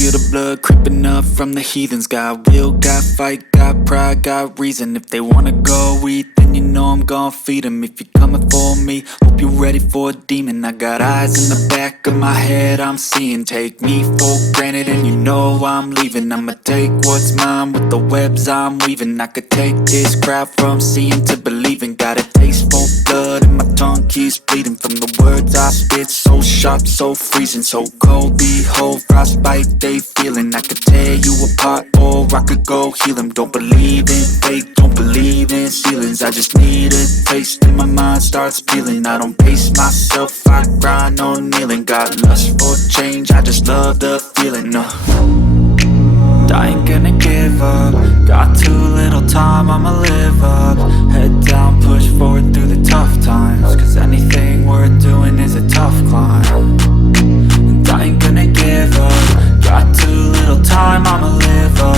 feel the blood creeping up from the heathens. Got will, got fight, got pride, got reason. If they wanna go eat, then you know I'm gon' feed them. If you're coming for me, hope you're ready for a demon. I got eyes in the back of my head, I'm seeing. Take me for granted and you know I'm leaving. I'ma take what's mine with the webs I'm weaving. I could take this crowd from seeing to believing. Got a taste for blood and my tongue keeps bleeding from the words I spit. So sharp, so freezing, so cold. Behold, frostbite they feeling. I could tear you apart or I could go heal them. Don't believe in fate, don't believe in ceilings. I just need a taste and my mind starts peeling. I don't pace myself, I grind on kneeling. Got lust for change, I just love the feeling. I ain't gonna give up. Got too little time, I'ma live up. Head down, push forward through the tough times. Cause anything worth doing is a tough climb. And I ain't gonna give up. Got too little time, I'ma live up.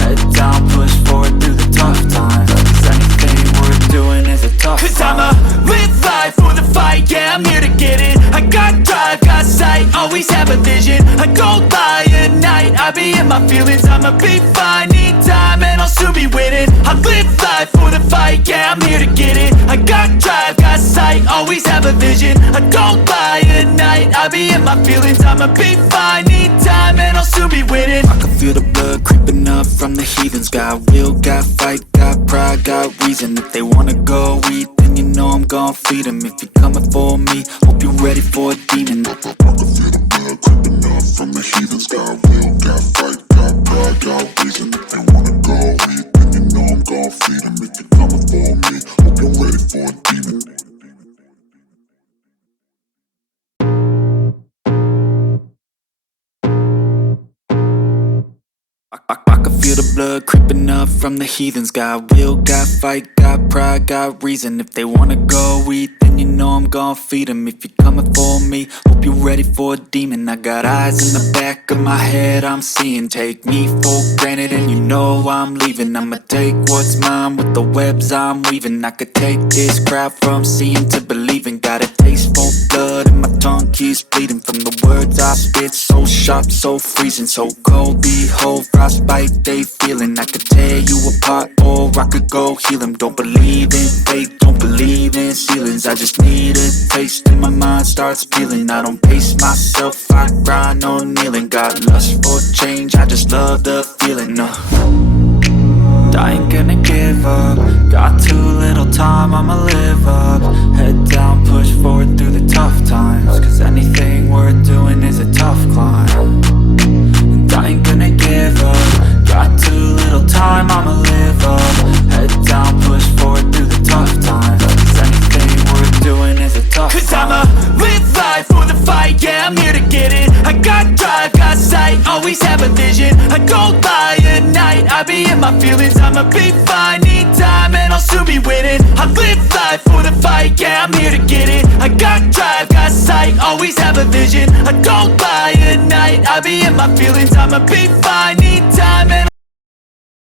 Head down, push forward through the tough times. Cause anything worth doing is a tough climb. Cause I'ma live life for the fight, yeah, I'm here to get it. I got drive, got sight, always have a vision. I go by at night, I be in my feelings. I'ma be fine, need time and I'll soon be winning. I live life for the fight, yeah, I'm here to get it. I got drive, got sight, always have a vision. I don't lie at night, I be in my feelings. I'ma be fine, need time and I'll soon be winning. I can feel the blood creeping up from the heathens. Got will, got fight, got pride, got reason. If they wanna go eat, then you know I'm gon' feed them. If you're coming for me, hope you're ready for a demon. I can feel the blood creeping up from the heathens. Got will, got fight, got pride, got reason. If they wanna go eat, then you know I'm gon' feed them. If you're coming for me, hope you're ready for a demon. I can feel the blood creeping up from the heathens. Got will, got fight, got pride, got reason. If they wanna go eat, then you know I'm gon' feed them. If you're coming for me, hope you're ready for a demon. I got eyes in the back of my head, I'm seeing. Take me for granted and you know I'm leaving. I'ma take what's mine with the webs I'm weaving. I could take this crowd from seeing to believing. Got a taste for blood and my tongue keeps bleeding from the words I spit. So sharp, so freezing, so cold. Behold, frostbite they feeling. I could tear you apart or I could go heal them. Don't believe in fate, don't believe in ceilings. I just need a taste and my mind starts peeling. I don't pace myself, I grind on kneeling. Got lust for change, I just love the feeling. I ain't gonna give up. Got too little time, I'ma live up. Head down, push forward through the tough times. Cause anything worth doing is a tough climb. And I ain't gonna give up. Got too little time, I'ma live up. Head down, push forward through the tough times. Cause anything worth doing is a tough climb. Cause I'ma live life for the fight, yeah, I'm here to get it. I got drive, got sight, always have a vision. I go lie at night, I be in my feelings. I'ma be fine, need time and I'll soon be winning. I live life for the fight, yeah, I'm here to get it. I got drive, got sight, always have a vision. I don't lie at night, I be in my feelings. I'ma be fine,